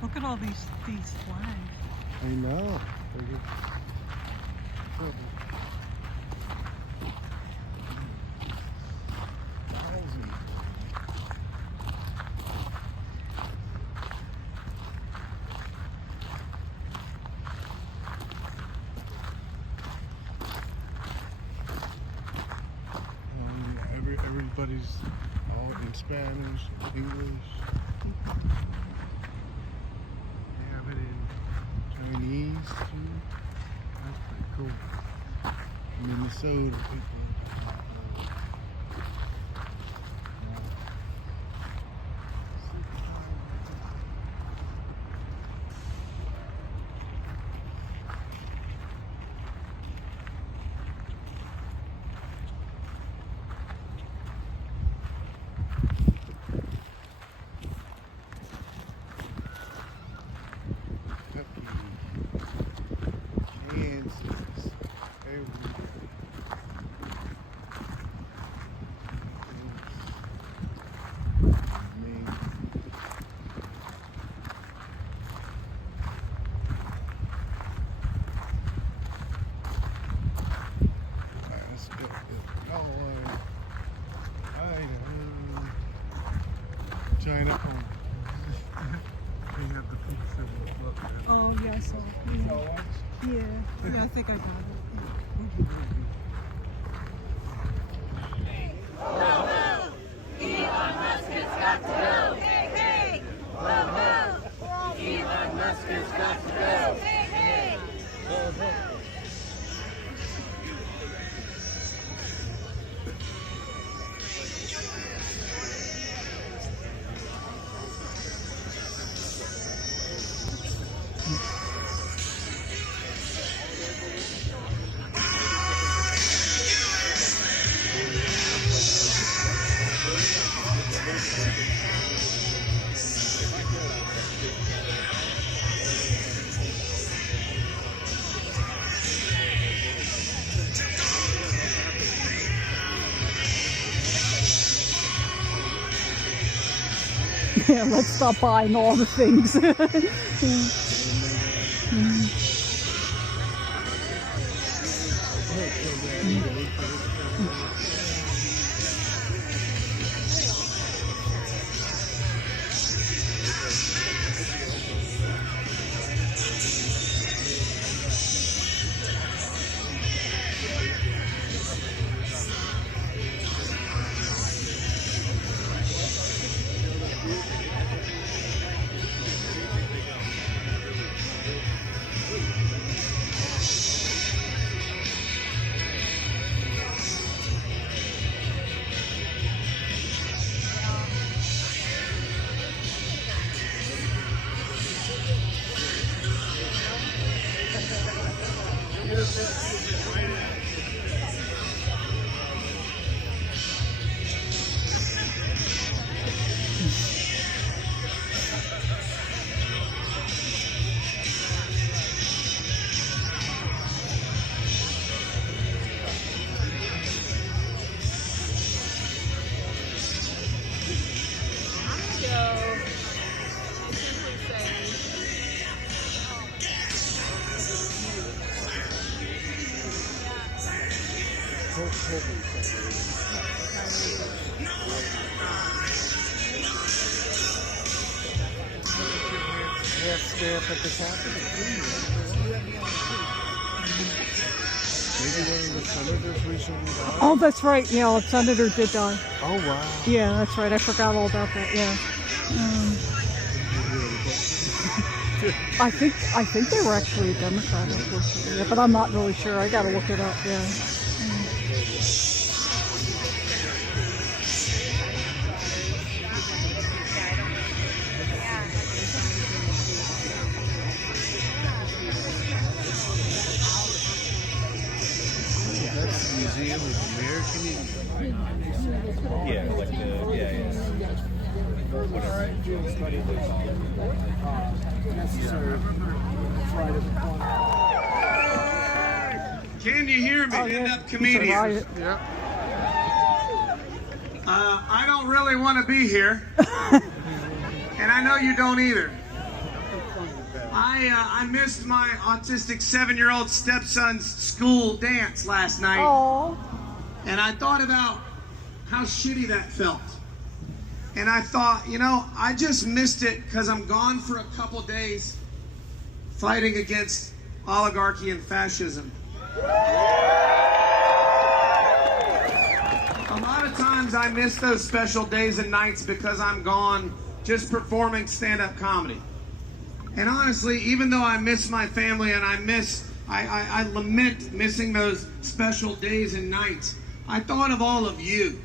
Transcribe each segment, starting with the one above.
Look at all these flags. I know. Everybody's all in Spanish and English. They have it in Chinese too. That's pretty cool. Minnesota people. China Pond. They have the pizza. Oh, yeah, I saw it. Yeah, I think I got it. Elon Musk has got to go. Hey, hey. Elon Musk has got to go. Hey, hey. Yeah, let's stop buying all the things. Stamp at the Capitol. Maybe one of the senators recently died. Oh, that's right. Yeah, a senator did die. Oh wow. Yeah, that's right. I forgot all about that. Yeah. I think they were actually a Democrat, unfortunately. Yeah, but I'm not really sure. I gotta look it up. Yeah. That's the Museum of American Indians. Yeah, like the Can you hear me? Stand-up comedians. Yeah. I don't really want to be here, and I know you don't either. I missed my autistic 7-year-old stepson's school dance last night, Oh, and I thought about how shitty that felt. And I thought, you know, I just missed it because I'm gone for a couple days fighting against oligarchy and fascism. A lot of times I miss those special days and nights because I'm gone just performing stand-up comedy. And honestly, even though I miss my family and I lament missing those special days and nights, I thought of all of you.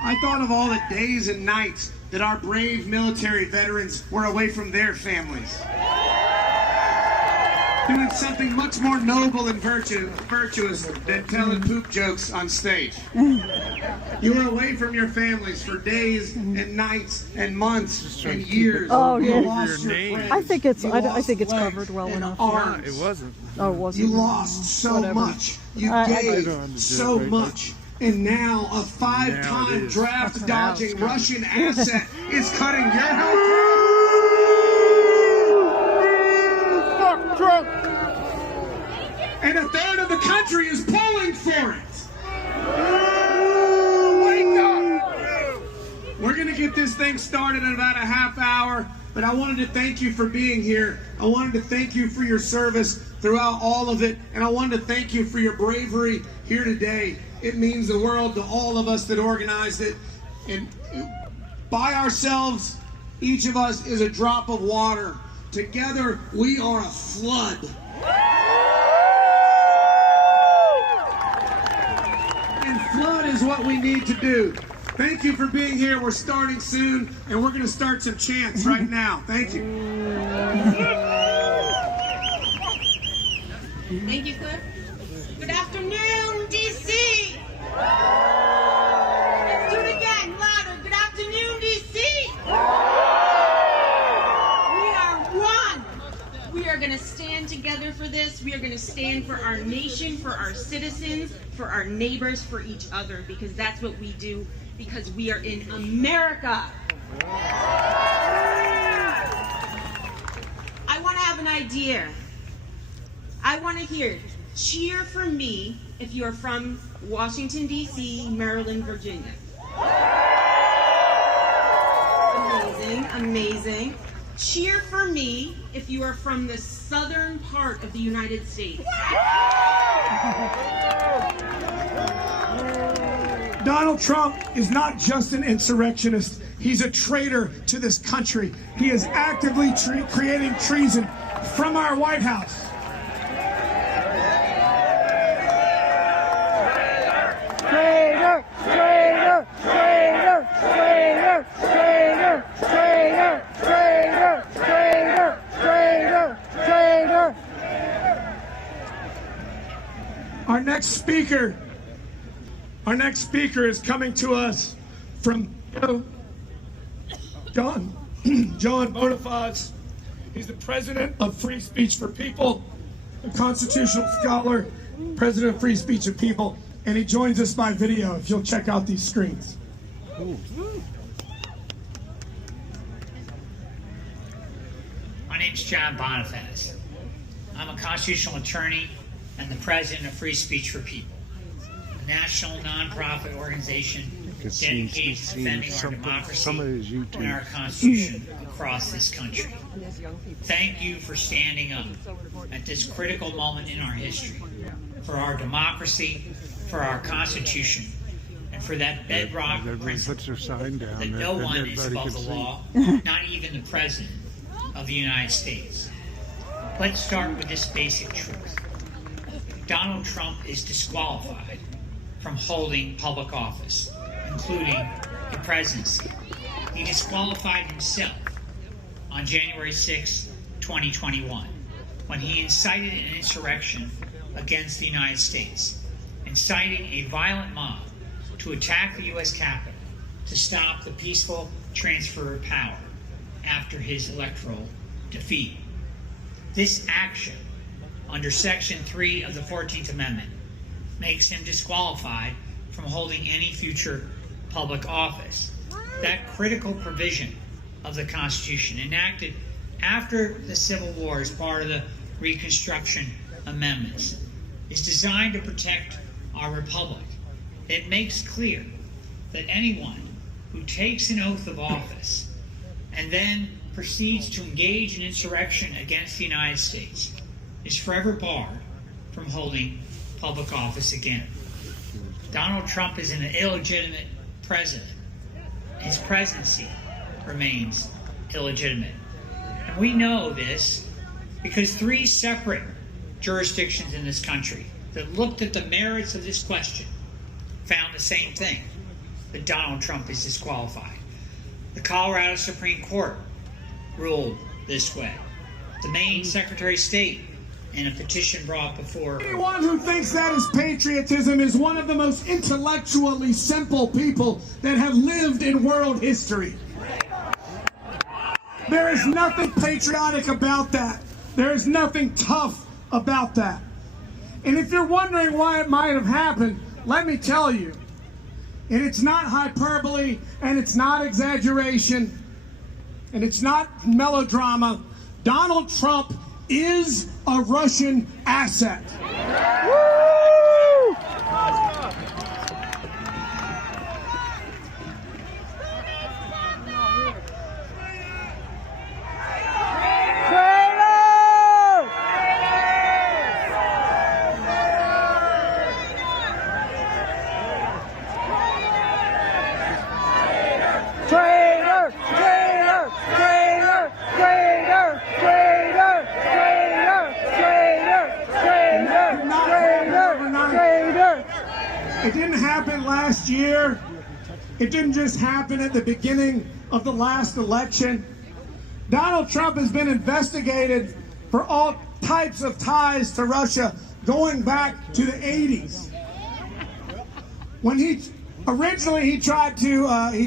I thought of all the days and nights that our brave military veterans were away from their families, doing something much more noble and virtuous than telling poop jokes on stage. You were away from your families for days and nights and months and years. Oh, You yeah. lost your friends. I think it's You I lost think it's legs covered well and enough. arms. It wasn't. Oh, it wasn't. You lost so Whatever. much. You I gave don't have to do so it, right? much. And now a Now 5-time it is. draft-dodging Russian asset is cutting your health. And a third of the country is polling for it. Wake up! We're going to get this thing started in about a half hour, but I wanted to thank you for being here. I wanted to thank you for your service throughout all of it, and I wanted to thank you for your bravery here today. It means the world to all of us that organized it. And by ourselves, each of us is a drop of water. Together, we are a flood. And flood is what we need to do. Thank you for being here. We're starting soon, and we're going to start some chants right now. Thank you. Thank you, Cliff. Good afternoon, DC. Let's do it again, louder. Good afternoon, DC. We are one. We are going to stand together for this. We are going to stand for our nation, for our citizens, for our neighbors, for each other, because that's what we do, because we are in America. I want to have an idea. I want to hear, cheer for me if you are from Washington, D.C., Maryland, Virginia. Amazing, amazing. Cheer for me if you are from the southern part of the United States. Donald Trump is not just an insurrectionist. He's a traitor to this country. He is actively creating treason from our White House. Traitor! Traitor! Traitor! Traitor! Traitor! Traitor! Traitor! Traitor! Traitor! Traitor! Our next speaker is coming to us from John Bonifaz. He's the president of Free Speech for People, a constitutional scholar, president of Free Speech and People, and he joins us by video if you'll check out these screens. My name's John Bonifaz. I'm a constitutional attorney and the president of Free Speech for People, a national nonprofit organization dedicated to defending our democracy and our Constitution across this country. Thank you for standing up at this critical moment in our history for our democracy, for our Constitution, and for that bedrock Everybody puts principle their sign down that there, no then one is everybody above can the see. law, not even the President of the United States. Let's start with this basic truth. Donald Trump is disqualified from holding public office, including the presidency. He disqualified himself on January 6, 2021, when he incited an insurrection against the United States, inciting a violent mob to attack the U.S. Capitol to stop the peaceful transfer of power after his electoral defeat. This action, under Section 3 of the 14th Amendment, makes him disqualified from holding any future public office. That critical provision of the Constitution, enacted after the Civil War as part of the Reconstruction Amendments is designed to protect our republic. It makes clear that anyone who takes an oath of office and then proceeds to engage in insurrection against the United States is forever barred from holding public office again. Donald Trump is an illegitimate president. His presidency remains illegitimate. And we know this because 3 separate jurisdictions in this country that looked at the merits of this question found the same thing, that Donald Trump is disqualified. The Colorado Supreme Court ruled this way. The Maine Secretary of State, in a petition brought before... Anyone who thinks that is patriotism is one of the most intellectually simple people that have lived in world history. There is nothing patriotic about that. There is nothing tough about that. And if you're wondering why it might have happened, let me tell you. And it's not hyperbole, and it's not exaggeration, and it's not melodrama. Donald Trump is a Russian asset. It didn't happen last year. It didn't just happen at the beginning of the last election. Donald Trump has been investigated for all types of ties to Russia going back to the 80s. When he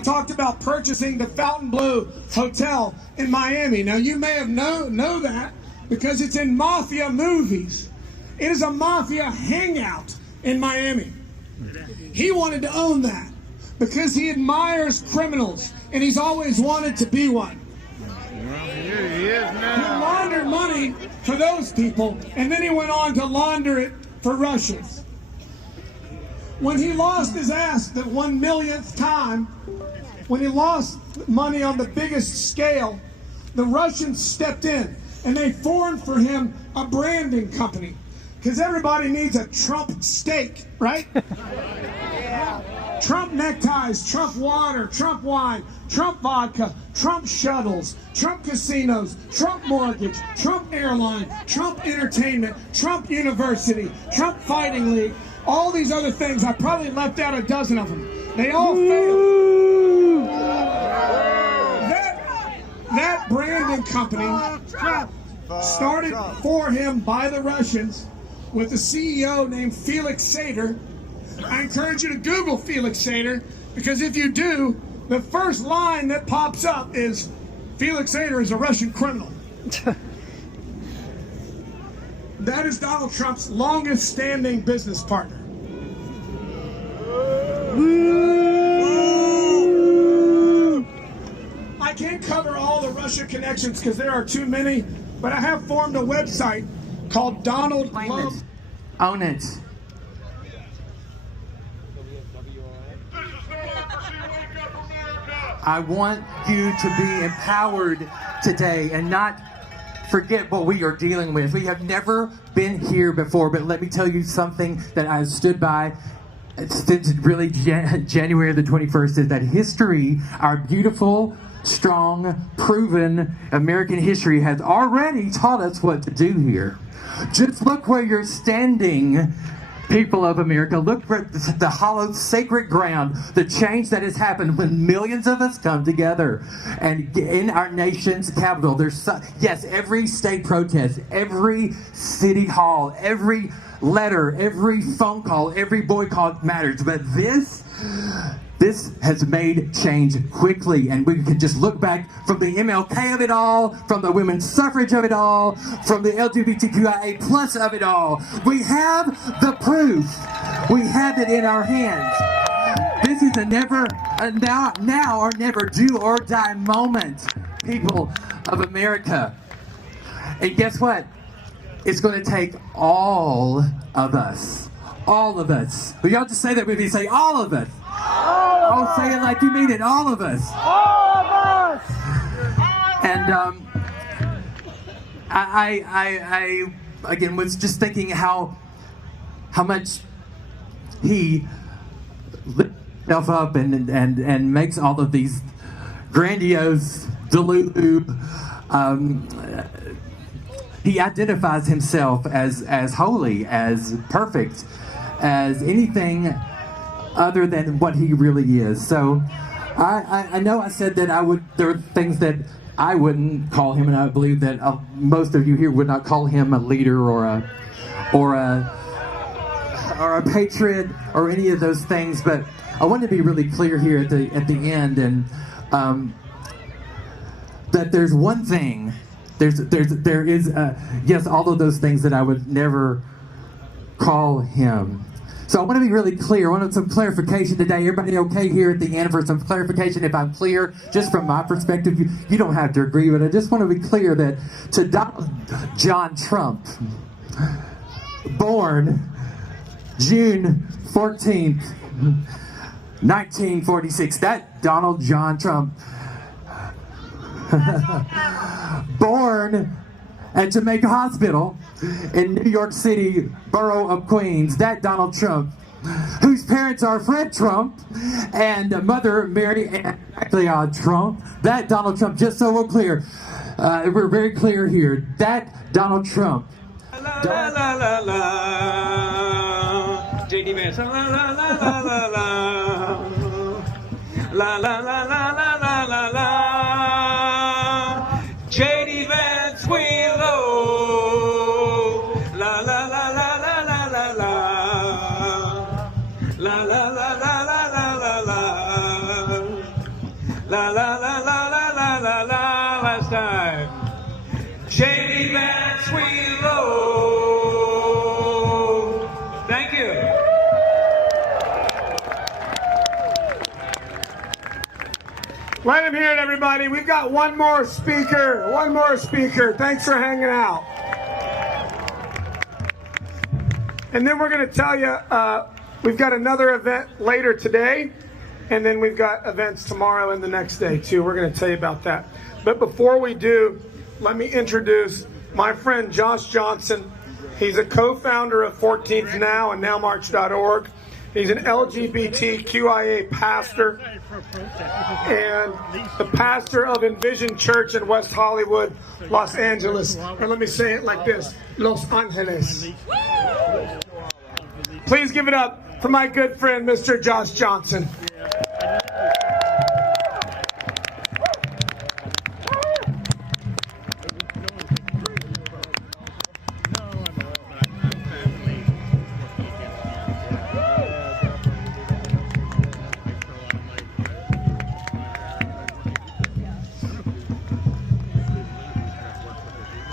talked about purchasing the Fontainebleau Hotel in Miami. Now you may have know that because it's in mafia movies. It is a mafia hangout in Miami. He wanted to own that because he admires criminals and he's always wanted to be one. Here he is now. He laundered money for those people and then he went on to launder it for Russians. When he lost his ass the 1,000,000th time, when he lost money on the biggest scale, the Russians stepped in and they formed for him a branding company. Because everybody needs a Trump steak, right? Trump neckties, Trump water, Trump wine, Trump vodka, Trump shuttles, Trump casinos, Trump mortgage, Trump airline, Trump entertainment, Trump university, Trump fighting league, all these other things. I probably left out a dozen of them. They all failed. That branding company started for him by the Russians with a CEO named Felix Sater. I encourage you to Google Felix Sater, because if you do, the first line that pops up is, Felix Sater is a Russian criminal. That is Donald Trump's longest standing business partner. I can't cover all the Russia connections because there are too many, but I have formed a website called Donald Love. Own it. I want you to be empowered today and not forget what we are dealing with. We have never been here before, but let me tell you something that I stood by since really January the 21st is that history, our beautiful, strong, proven American history has already taught us what to do here. Just look where you're standing, people of America. Look for the hallowed sacred ground, the change that has happened when millions of us come together. And in our nation's capital, yes, every state protest, every city hall, every letter, every phone call, every boycott matters. But this has made change quickly, and we can just look back from the MLK of it all, from the women's suffrage of it all, from the LGBTQIA plus of it all. We have the proof. We have it in our hands. This is a now or never do or die moment, people of America. And guess what? It's going to take all of us. All of us. Will y'all just say that with me? Say all of us. Oh, say it like you mean it. All of us. All of us. And I again was just thinking how much he lifts himself up and makes all of these grandiose delulu. He identifies himself as holy, as perfect, as anything other than what he really is. So I know I said that there are things that I wouldn't call him, and I believe that most of you here would not call him a leader or a patriot or any of those things. But I want to be really clear here at the end, and that there's one thing. There is yes, all of those things that I would never call him. So I want to be really clear. I want some clarification today. Everybody okay here at the end for some clarification? If I'm clear, just from my perspective, you don't have to agree, but I just want to be clear that to Donald John Trump, born June 14th, 1946, that Donald John Trump, born at Jamaica Hospital in New York City, borough of Queens, that Donald Trump, whose parents are Fred Trump and mother Mary Ann McLeod Trump, that Donald Trump, just so we're clear, we're very clear here, that Donald Trump. La la la la la, JD Vance, la la la la la la, la la la la la la la la. JD Vance, we low. La la la la la la la la. La la la la la la la la. La la la la la la la la. Last time. JD Vance, we low. Thank you. Let him hear it, everybody. We've got one more speaker. One more speaker. Thanks for hanging out. And then we're going to tell you, we've got another event later today, and then we've got events tomorrow and the next day, too. We're going to tell you about that. But before we do, let me introduce my friend Josh Johnson. He's a co-founder of 14th Now and NowMarch.org. He's an LGBTQIA pastor and the pastor of Envision Church in West Hollywood, Los Angeles. Or let me say it like this, Los Angeles. Please give it up for my good friend, Mr. Josh Johnson.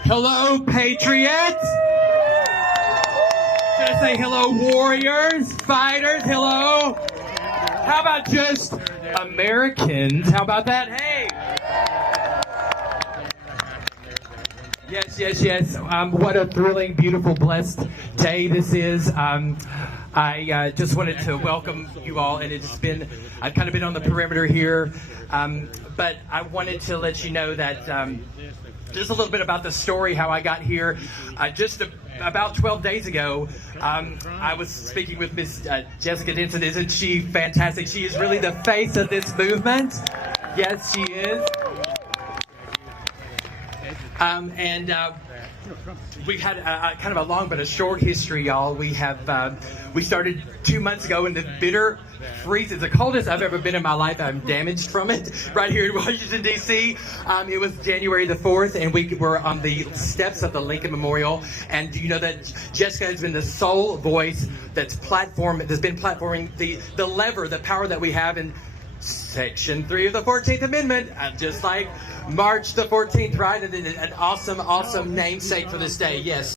Hello, patriots! Should I say hello, warriors, fighters, hello? How about just Americans? How about that? Hey! Yes, yes, yes. What a thrilling, beautiful, blessed day this is. I just wanted to welcome you all, and it's been, I've kind of been on the perimeter here, but I wanted to let you know that just a little bit about the story, how I got here. Just about 12 days ago, I was speaking with Miss Jessica Denson. Isn't she fantastic? She is really the face of this movement. Yes, she is. We've had kind of a long but a short history, y'all. We started 2 months ago in the bitter freeze. It's the coldest I've ever been in my life. I'm damaged from it right here in Washington, D.C. It was January the 4th, and we were on the steps of the Lincoln Memorial. And do you know that Jessica has been the sole voice that's been platforming the lever, the power that we have in Section 3 of the 14th Amendment, just like March the 14th, right? And an awesome, awesome namesake for this day. Yes.